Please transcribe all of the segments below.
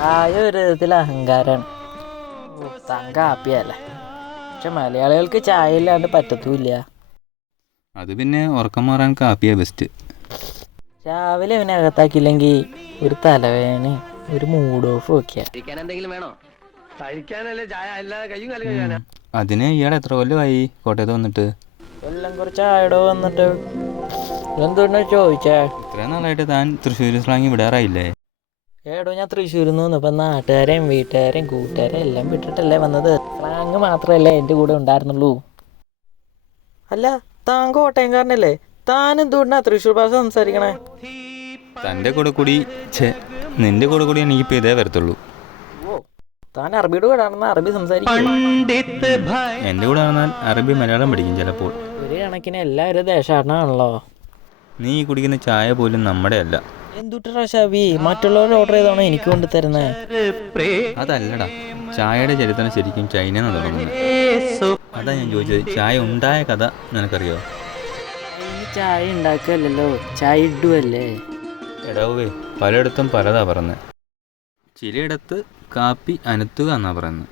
ചായ ഒരു വിധത്തിൽ അഹങ്കാരാണ്. താൻ കാപ്പിയല്ലേ, പക്ഷെ മലയാളികൾക്ക് ചായ ഇല്ലാണ്ട് പറ്റത്തൂല്ല. അത് പിന്നെ ഉറക്കം മാറാൻ കാപ്പിയാ ബെസ്റ്റ്. രാവിലെ അവനെ അകത്താക്കിയില്ലെങ്കിൽ ഒരു തലവേദന, ഒരു മൂഡ് ഓഫ് ഒക്കെയാ. അതിന് ഇയാൾ എത്ര കൊല്ലമായി കോട്ടയത്ത് വന്നിട്ട്? കൊല്ലം കുറച്ച് ആയടോ വന്നിട്ട്. എന്തുകൊണ്ടാ ചോദിച്ചേ? ഇത്രയും നാളായിട്ട് താൻ തൃശ്ശൂർ സ്ലാങ്ങി വിടാറായില്ലേ? ഏടോ, ഞാൻ തൃശ്ശൂരിൽ നിന്ന് വന്നപ്പോൾ നാട്ടുകാരെയും വീട്ടുകാരെയും കൂട്ടുകാരെയും എല്ലാം വിട്ടിട്ടല്ലേ വന്നത്. സ്ലാങ് മാത്രമല്ലേ എൻ്റെ കൂടെ ഉണ്ടായിരുന്നുള്ളൂ. അല്ല, താൻ കോട്ടയംകാരനല്ലേ? താൻ എന്തുകൊണ്ടാ തൃശ്ശൂർ ഭാഷ സംസാരിക്കണേ? തൻ്റെ കൂടെ കൂടി നിന്റെ കൂടെ കൂടി എനിക്കിപ്പോൾ ഇതേ വരത്തുള്ളൂ. ഓ, താൻ അറബിയുടെ കൂടെ ആണെന്ന് അറബി സംസാരിക്കും. എൻ്റെ കൂടെ ആണെന്നാൽ അറബി മലയാളം പഠിക്കും ചിലപ്പോൾ. ഒരു കണക്കിന് എല്ലാവരും ദേശാടനാണല്ലോ. നീ ഈ കുടിക്കുന്ന ചായ പോലും നമ്മുടെ അല്ല. എന്തുട്ടാ ഷാബി, മറ്റുള്ളവർ ഓർഡർ ചെയ്താണോ എനിക്ക് കൊണ്ട് തരുന്നേ? അതല്ലടാ, ചായയുടെ ചരിത്രം ശരിക്കും ചൈനയിൽ നിന്ന് തുടങ്ങുന്നത്. അതാ ഞാൻ ചോദിച്ചത്, ചായ ഉണ്ടായ കഥ നിനക്കറിയോ? ചായ ഉണ്ടാക്കുകയല്ലോ, ചായ ഇടുവല്ലേ. എടാവേ, പലയിടത്തും പലതാ പറയുന്നത്. ചിലയിടത്ത് കാപ്പി അനത്തുക എന്നാ പറയുന്നത്.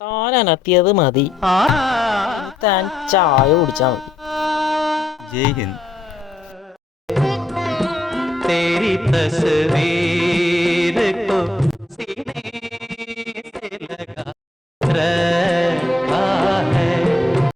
താൻ അനത്തിയത് മതി, താൻ ചായ കുടിച്ചാൽ മതി. ജയ് ഹിന്ദ്. तेरी तस्वीर